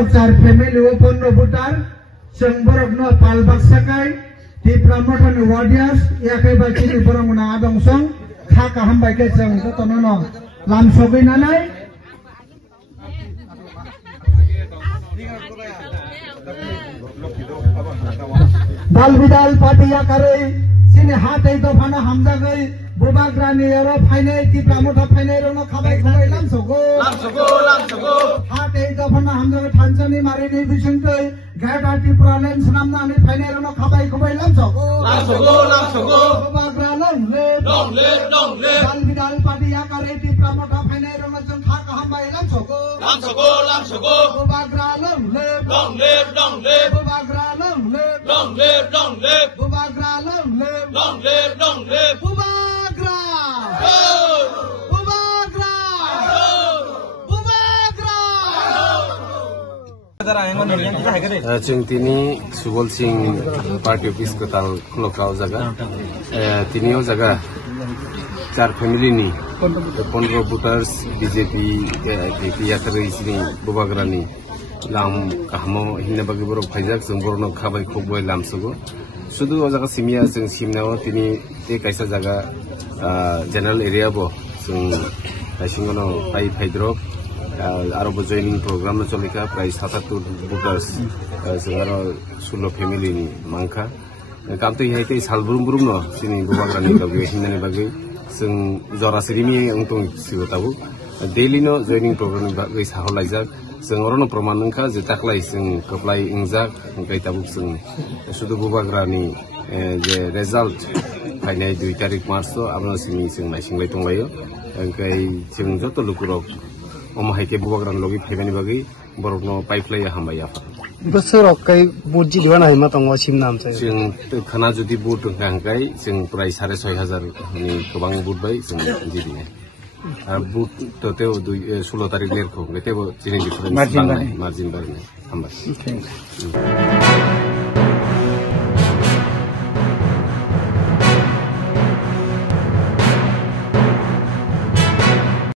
borok jar family o 15 voter sing borok no palbak sakai di pramotan warriors yakai bachini borok na adong song kha kaham bai ke jeng tono no lam sogai nanai dal bidal party yakare sini hatai to phana hamdagai bubagrani ero phainai ti pramota phainai rono khabai khabai lam sogo hatai to phana hamdagai thanchani marini bisingtoi gada ti problem sanamna ni phainai rono khabai khabai lam sogo bubagra long le dal bidal party yakare ti pramota phainai rono jong kha kaham bai lam sogo bubagra long le bubagra long le bubagra long le जों दिनै सुबल Singh party office कताल खुलकाव जागा तिनियाव जागा चार फेमिलिनि 15 भोटार्स बीजेपी यात्रा इसनि बुबाग्रानि लाम काहमो हिन्ना बागि बरक फाइजाक जों बरनो खाबाय खबय लामसुगो सुदु जागा सिमिया जों सिमनाव तिनि ते कायसा जागा जनरल एरिया बो जों कायसिंगनो फाइद्रक आरो जयनिं प्रग्राम चलिका प्राय 77 भोटार्स जोंआरो 16 फेमिलिनि मांखा कामते हायते सालब्रुम ब्रुम न सिनि बुबाग्रानि बागै हिन्नानि बागै जों जरासिरिनि अंतं सिगताबो डेली नो जयनिं प्रग्रामनि बागै साहलायजाक जों अरनो प्रमाण नंखा जे ताख्लाय जों कप्लाय इंजाक गैताबो जों सुदु बुबाग्रानि जे रिजाल्ट फाइनाय 2 तारिख मार्च आबनो सिनि जों नायसिंलाय दंलायो ओंखाय जों जत लुकुरक अमहायके बुबाग्रान लगी फाइबानि बागै बरकनो पाइपलाय हामबाय आफा बोसोराव कई बुट जिदवान हाय मातंग सिम नाम से जों खाना जुदि बुट हांगाय जों प्राय 6500 नि गोबां बुट बाय जों जिदिने बुट तोतेव 16 तारिख लेरखौ बेतेबो जिनि डिफरेंस मार्जिन बारनाय हामबाय